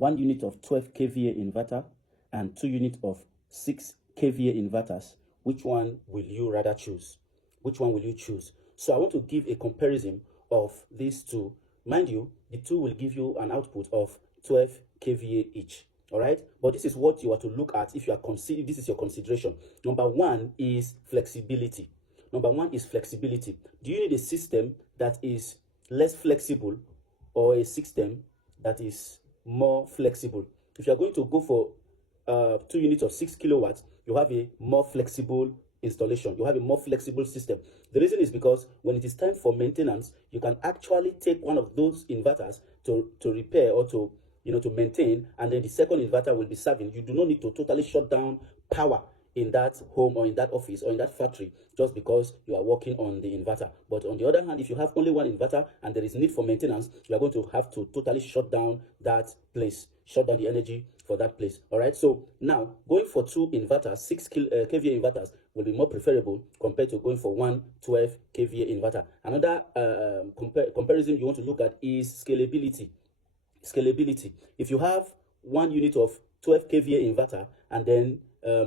1 unit of 12 kVA inverter and 2 units of 6 kVA inverters, which one will you rather choose? Which one will you choose? So I want to give a comparison of these two. Mind you, the two will give you an output of 12 kVA each. All right, but this is what you are to look at if you are considering, this is your consideration. Number one is flexibility. Number one is flexibility. Do you need a system that is less flexible or a system that is more flexible? If you are going to go for 2 units of 6 kilowatts, you have a more flexible installation. You have a more flexible system. The reason is because when it is time for maintenance, you can actually take one of those inverters to repair or to maintain, and then the second inverter will be serving. You do not need to totally shut down power in that home or in that office or in that factory just because you are working on the inverter. But on the other hand, if you have only one inverter and there is need for maintenance, you are going to have to totally shut down that place, shut down the energy for that place. All right, so now going for 2 inverters, 6 kVA inverters will be more preferable compared to going for 1 12 kVA inverter. Another comparison you want to look at is scalability. If you have 1 unit of 12 kVA inverter and then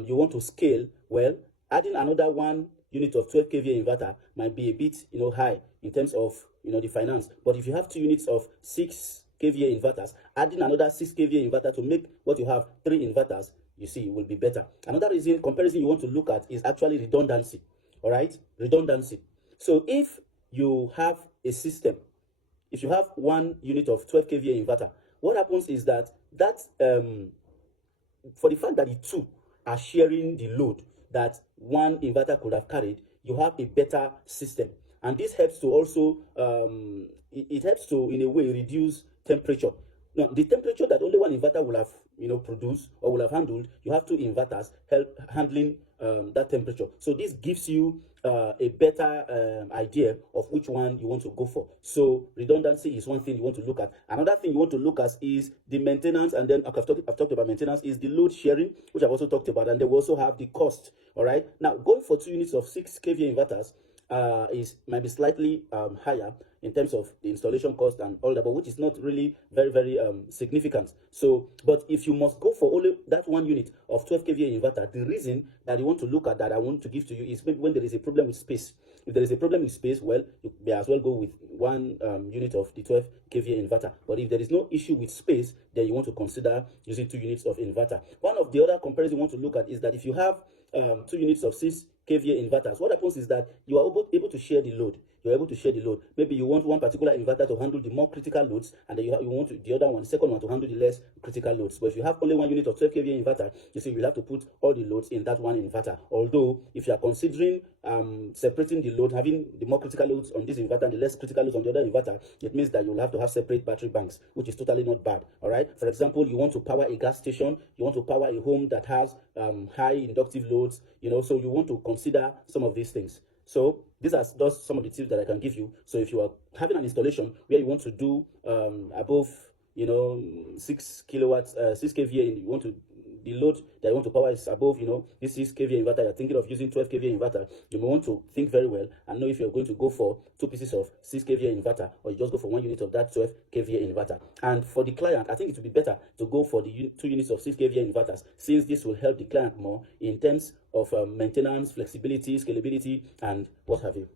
you want to scale, well, adding another 1 unit of 12 kVA inverter might be a bit high in terms of the finance. But if you have 2 units of 6 kVA inverters, adding another 6 kVA inverter to make what you have 3 inverters, you see, will be better. Another comparison you want to look at is actually redundancy. All right, redundancy. So if you have a system, if you have 1 unit of 12 kVA inverter, what happens is that for the fact that the two are sharing the load that 1 inverter could have carried, you have a better system. And this helps to also, it helps to, in a way, reduce temperature. Now, the temperature that only 1 inverter will have, produced or will have handled, you have 2 inverters handling that temperature. So this gives you a better idea of which one you want to go for. So redundancy is one thing you want to look at. Another thing you want to look at is the maintenance, and then I've talked about maintenance, is the load sharing, which I've also talked about, and then we also have the cost. All right, now going for 2 units of 6 kVA inverters might be slightly higher in terms of the installation cost and all that, but which is not really very significant. So, but if you must go for only that 1 unit of 12 kVA inverter, the reason that you want to look at that I want to give to you is maybe when there is a problem with space. If there is a problem with space, well, you may as well go with 1 unit of the 12 kVA inverter. But if there is no issue with space, then you want to consider using 2 units of inverter. One of the other comparisons you want to look at is that if you have 2 units of 6 kVA inverters, what happens is that you are able to share the load. You're able to share the load. Maybe you want one particular inverter to handle the more critical loads, and then you want the other one, the second one, to handle the less critical loads. But if you have only 1 unit of 12 kVA inverter, you see, you'll have to put all the loads in that 1 inverter. Although, if you are considering separating the load, having the more critical loads on this inverter and the less critical loads on the other inverter, it means that you'll have to have separate battery banks, which is totally not bad. All right. For example, you want to power a gas station, you want to power a home that has high inductive loads, so you want to consider some of these things. So these are just some of the tips that I can give you. So if you are having an installation where you want to do above 6 kilowatts, 6 kVA, and you want to, the load that you want to power is above this 6 kVA inverter, you're thinking of using 12 kVA inverter, you may want to think very well and know if you're going to go for 2 pieces of 6 kVA inverter, or you just go for 1 unit of that 12 kVA inverter. And for the client, I think it would be better to go for the 2 units of 6 kVA inverters, since this will help the client more in terms of maintenance, flexibility, scalability, and what have you.